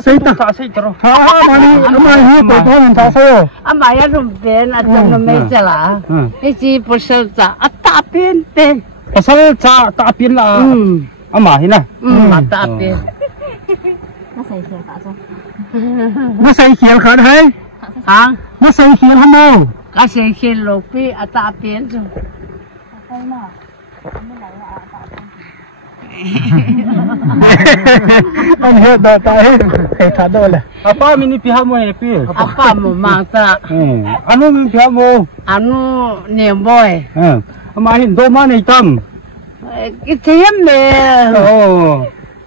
xây tao mà hi tổ thôn thả xây mà ya rung bên trong nó mấy giờ là cái gì bớt sơ cha ta bên bên bớt sơ cha ta bên là mà hi nè mà ta bên nó xây khiên khởi đấy hả nó xây khiên không đâu cái xây khiên lục bi ta bên rồi anh hiểu đó tại thầy thà đâu là apa mini pihak mo happy apa mo mang ta anu mini pihak mo anu niệm boy mà hin do mà này tâm cái thêm nè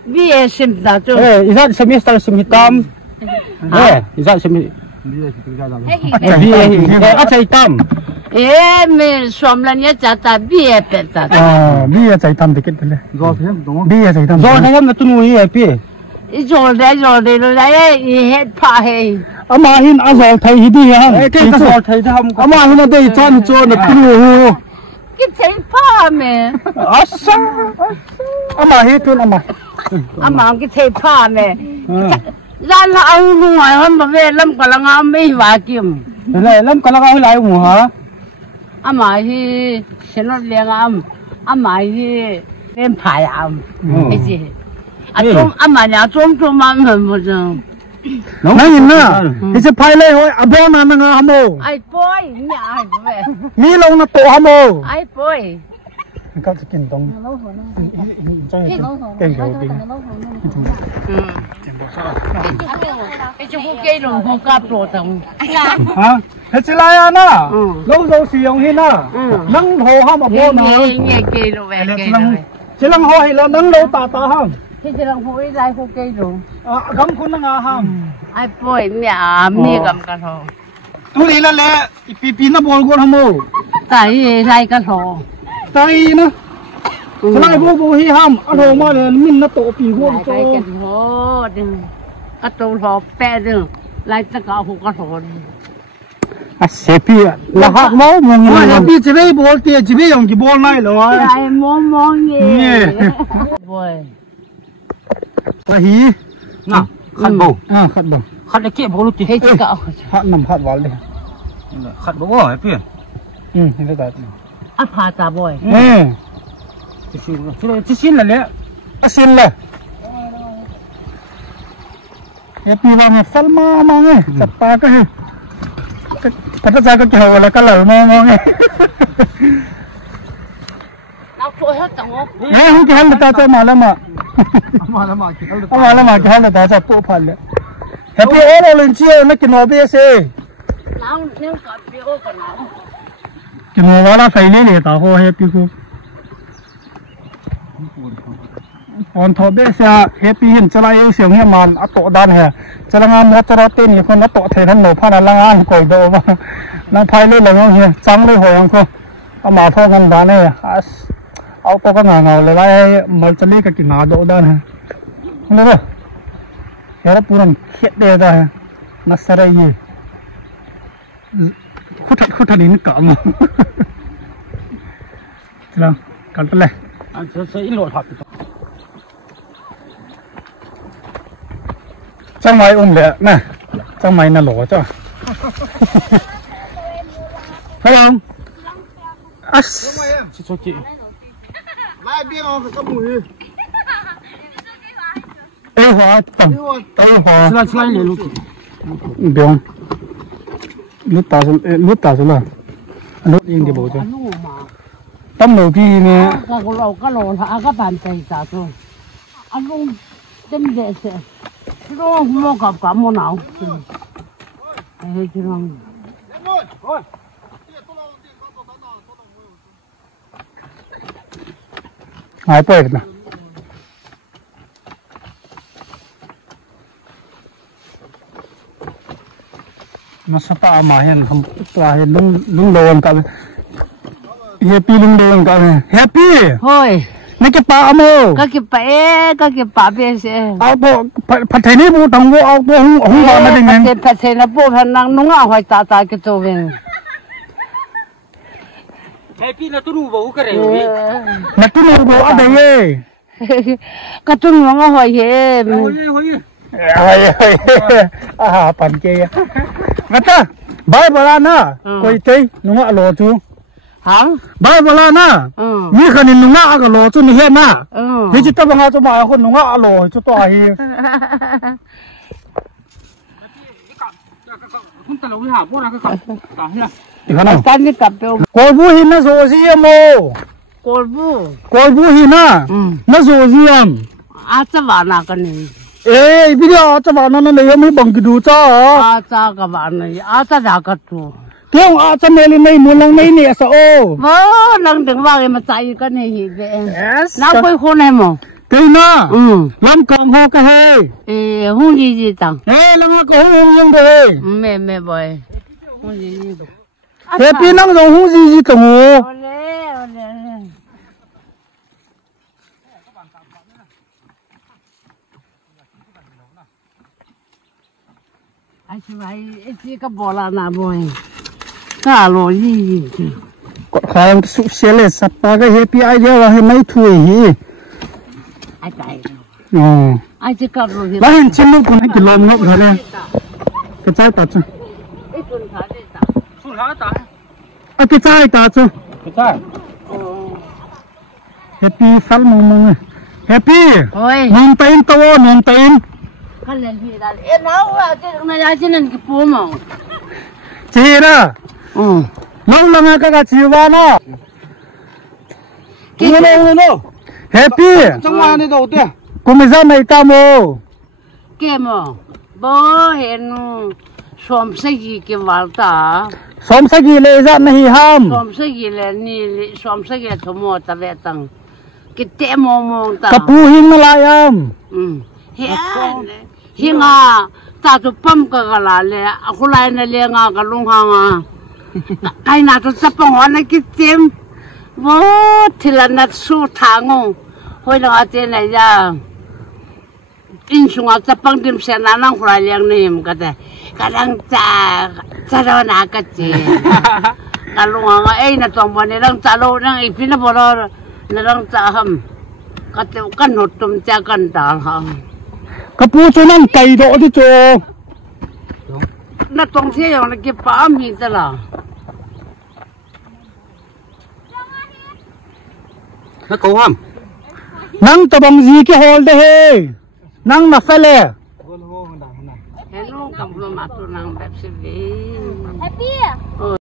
bia sim ta cho izat semester semitam izat semi bia achai tam mình xóm lên nhớ chả ta bia bẹt ta bia chạy tâm thì cái đấy bia chạy tâm do này em là tu nuôi happy rồi đấy hết pa hay mà hin azol thầy hi đi ha cái azol thầy không mà hin đây cho nó tu nuôi cái thấy pa mẹ asa mà hi tu mà cái thấy pa mẹ ra là ông ngoài hơn mà về lâm cả là ngắm mấy vài kim này lâm cả là ngắm lại mùa hả mà hi xin nó liền mà hi lên phải cái gì mà nhà trông mà mình một nãy nhìn nè thì sẽ phải lấy thôi bố nó ngã hâm mộ ai boy nhà về mi lông nó tổ hâm mộ ai boy các cái kinh đông cái gấu kinh cái chú cây rồi không cáp rồi tông hả thế chỉ là na lâu rồi sử dụng hin na nắng hồ hâm mà bố nó nghe cây rồi về cây rồi chỉ là hồ hay là nắng lâu ta hâm thế chỉ là hồ lại hồ cây rồi gắm con ngà hâm ai boy nhà mi gắm cái hồ tu lý là lẽ pi nó bol con hâm mộ tại lại cái hồ tại nó lại vô hi hâm ăn hồ mà mình nó tổ pi vô cho cái hồ cái tổ hồ bé rồi lại tất cả hồ cái hồ sẽ pi là hạt máu mà người pi chỉ biết bol tiền chỉ biết dùng cái bol này rồi lại mong nghe boy ta hi nè khát bầu khát để kia bầu luôn hết cậu khát nằm khát vào đi khát bầu à happy thế đó phá ta boy chỉ xin là lẽ xin là happy vào nghe Salma mà nghe sắp pa cái thật ra cái hồ là cái lẩu mà nghe nó trôi hết tầng không không cái hắn ta cho mà cái hắn ta cho bộ phận đấy happy ô lên chiều nó cái nồi bia xe nó nếu có bia ô còn nó cái nồi vào là phải lên để tao hồ happy cô còn thọ bia xe happy hiện cho lại yêu siêu nghe màn à tổ đan hè cho là ngang một cho tên nhiều con nó tổ thể thân nổ pha là ngang còi đồ mà nó phải lên là ngon here trắng lên hồi không mà thôi ngân đá này áo to cái ngàoเลยlại mà cho lấy cái ngào độ đan hè không được thế là puran khiết đề ra nó sẽ ra gì khút thật đến cả mà làm cắn lên anh sẽ lột hạt trong máy lẹ nè trong máy là lỗ cho phải không chị cho chị lại biết không có mùi ê hóa tầm ê hóa slide liền luôn đúng nút tao rồi nút in cái bộ cho tấm đầu kia nè cái lỗ thả cái bàn tay ra thôi anh luôn chân dễ sẽ nó mua cả mua nào hay chứ không ai bơi nè nó sắp ta mà hiện không ta hiện lung đồn cả happy lung đồn cả happy thôi nãy cái pa mô cái pa bây giờ ao bộ phải thấy ní bộ đồng bộ ao bộ không vào mà đình này phải thấy là bộ thằng năng nung ao phải ta cái chỗ bên happy là tôi đủ bầu cái này là tôi đủ bộ ở đây cái chỗ nung ao phải gì ปั่นเกยงั้นจ้ะบายบลานะคุยเตยนุ่งอะโลจู hả บายบลานะมีคนนุ่งอะก็โลจูนี่เห็นนะนี่จิตตะบังอาจุมาคนนุ่งอะโลจุตัวฮี không tao lấy hả bố ra cái cặp cả nha อีกขนาด cái cái cặp đâu กอยบูหินนะโซเซียมโม cô bu กอยบูหินนะนะโซเซียม à chắc bạn nào cái này เอ้ยพี่เดียวจะบอกนั่นเลยยังไม่บังกิดูจ้า à chắc các bạn này à chắc đã cái tu เที่ยวอาจะเมลิในมูลังในเนี่ยสะโอ bố lần đừng vào cái mà chạy cái này gì vậy yes nào quay khôn này mà ตีน่ะลำกองหอกระเฮ không gì gì tao เฮ้ยลำกองหอกยังเด้ mẹ boy không gì gì เฮ้ยพี่นั่งตรงหูจีตรงหู ole ole ai chứ vậy cái cái bò là nào boy cả lò gì ก็ขายสุเชลสัปปะก็เฮปี้ไอเดียว่าให้ไม่ถุย ai chạy อ๋อ ai chứ cả lò gì แล้วเห็นชิ้นลูกคนให้กินลมนกเท่านั้นกระจายตัดจ้ะ ít con thả đi tao không lá ta เอากระจายตัดจ้ะ cái sao เฮปปี้ฟัลมงเฮปปี้ ôi นอนตีนตัวนอนตีน cái này gì đó em nói là cái này là cái này cái bùa mà จีน่ะ ừ น้องละงากะจีวานะกินเลยเนาะเฮปปี้ trong ngoài này đầu tiên กูไม่ทราบในกาโม cái mà bố hiện xóm xây gì cái vào ta สมสกีเลยจะไม่ห้าม xóm xây gì là ni xóm xây gì thổ mồ ta về tăng cái té mồ mồ ta กระปูหิงมาลายาม ừ hiện à ta tụi pump cái là lẹ aku lại này lẹ ngà cái lung hàng à cái nào tụi sắp bằng hoa này cái tim vô thì là nát su thang ngô hồi là cái này ra in xuống à sắp bằng tim xe nà năng hoa lẹ niệm cái này cái đang cha đâu nà cái gì cái lung hàng ấy nà toàn bộ này đang cha lâu đang ít pin nó bỏ ra nó đang cha hầm cái nốt tôm cha cái đào hầm กระปูชนั่นไก่โดที่โจ 那冬天用那个把米的了， nó cố không นั่งตะบังจีกี่ฮอลเดย์นั่งมาเฟล 还弄搞不弄嘛，都弄白吃呗。Happy